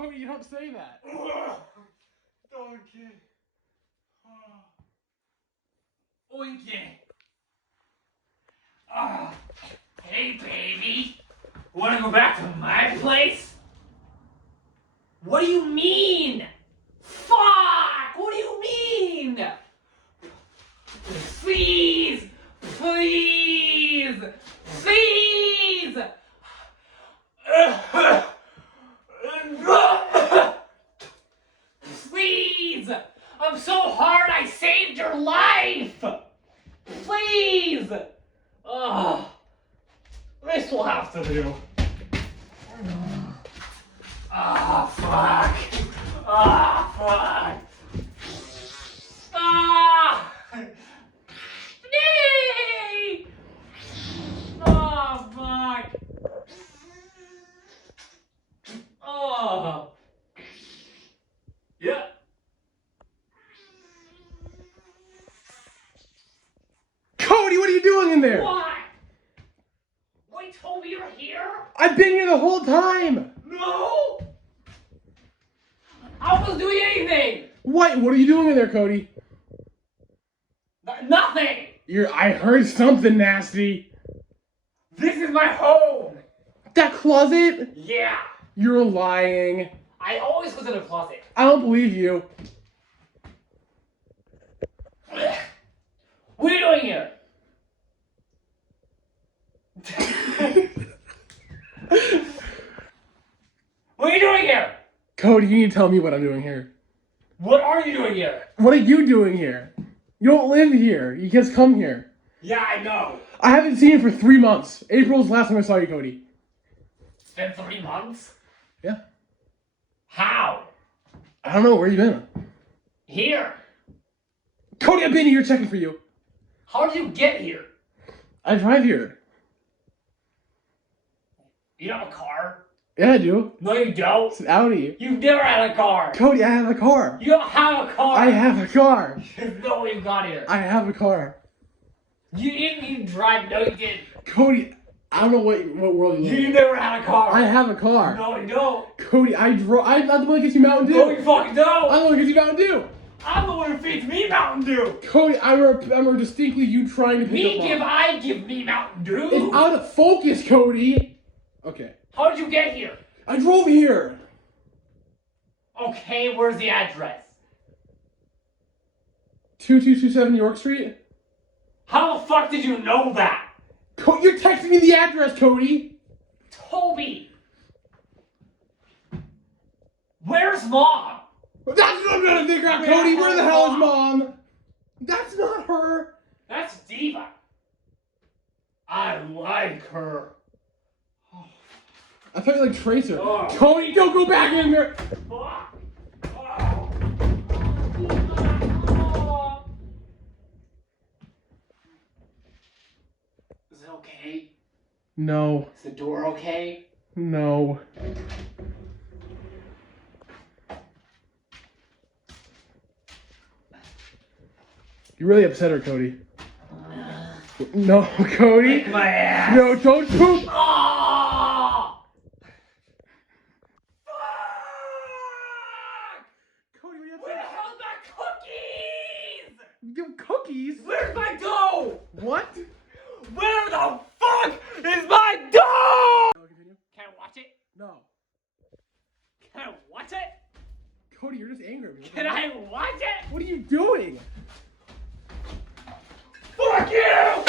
Cody, you don't say that. Donkey. Oinky. Hey, baby. Wanna go back to my place? What do you mean? Fuck! What do you mean? Please! Please! Please! Please! I'm so hard I saved your life! Please! This will have to do. Fuck! Fuck! Nee! Fuck! Yeah. Cody, what are you doing in there? What? Wait, Toby, you're here? I've been here the whole time. No! I wasn't doing anything! What are you doing in there, Cody? Nothing! I heard something nasty. This is my home! That closet? Yeah! You're lying. I always was in a closet. I don't believe you. What are you doing here? What are you doing here? Cody, you need to tell me what I'm doing here. What are you doing here? What are you doing here? You don't live here. You just come here. Yeah, I know. I haven't seen you for 3 months. April's the last time I saw you, Cody. It's been 3 months? Yeah. How? I don't know. Where you been? Here. Cody, I've been here checking for you. How did you get here? I drive here. You don't have a car? Yeah, I do. No, you don't. It's an Audi. You've never had a car. Cody, I have a car. You don't have a car. I have a car. There's no way you got here. I have a car. You didn't even drive. No, you didn't. Cody, I don't know what world you live in. You never had a car. I have a car. No, you don't. Cody, I'm the one that gets you Mountain Dew. No, you fucking don't. I'm the one that gets you Mountain Dew. I'm the one who feeds me Mountain Dew. Cody, I remember distinctly you trying to pick up I give me Mountain Dew. It's out of focus, Cody. Okay. How did you get here? I drove here. Okay, where's the address? 2227 York Street. How the fuck did you know that? You're texting me the address, Cody. Toby. Where's Mom? That's what I'm gonna figure out, Cody. Where the hell is Mom? That's not her. That's D.Va. I like her. I thought you liked Tracer. Oh. Cody, don't go back in there. Fuck. Is it okay? No. Is the door okay? No. You really upset her, Cody. No, Cody. Lick my ass. No, don't poop. Oh! Fuck! Cody, what are you Where the upset? hell's my cookies? You cookies? Where's my dough? What? Where the fuck is my dough? Continue. Can I watch it? No. Can I watch it? Cody, you're just angry at me. Can I watch it? What are you doing? Fuck you!